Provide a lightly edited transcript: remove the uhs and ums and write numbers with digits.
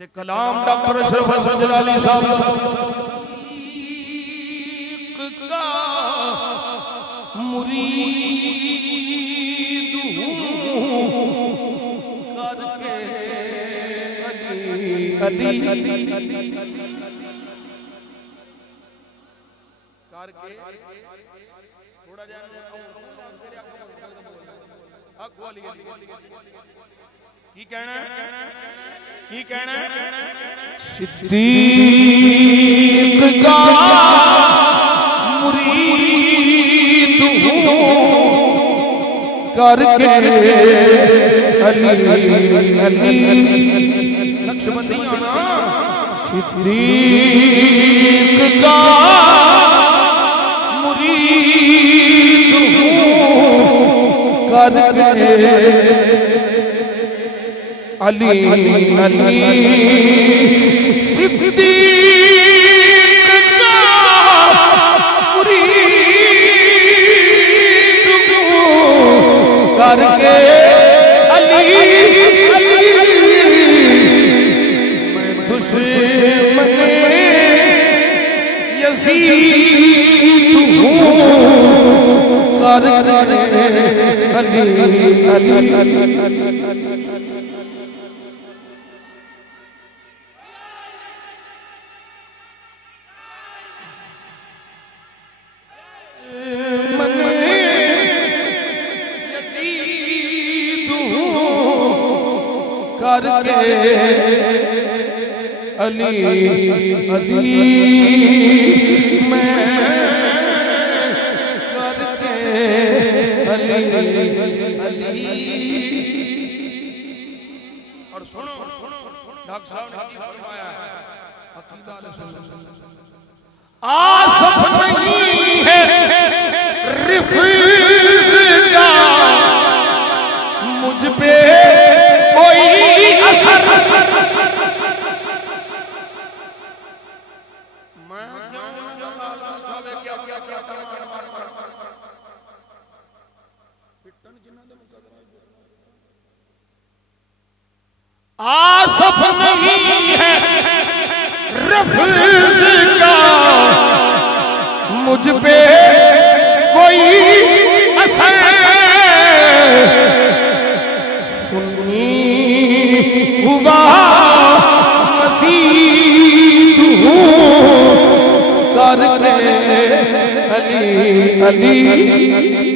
ते कलाम डॉक्टर अशरफ हसन जलाली साहब का मुरीद हूं करके अली करके थोड़ा की कहना की कहना सिद्दीक का मुरीद हूं करके अली अली नक्शबंदी सिद्दीक का मुरीद हूं करके अली अली सिद्दीक का मुरीद हूं करके अली अली मैं दुश्मन यज़ीद हूं करके अली अली करके अली अली मैं करके अली अली। और सुनो डॉक्टर साहब ने फरमाया अकीदा आसफ नहीं है रिफ्ज का मुझ पे कोई असर मैं आसफ नहीं है रफ्ज का मुझ पे कोई असर हुआ मसीह हूँ करके अली अली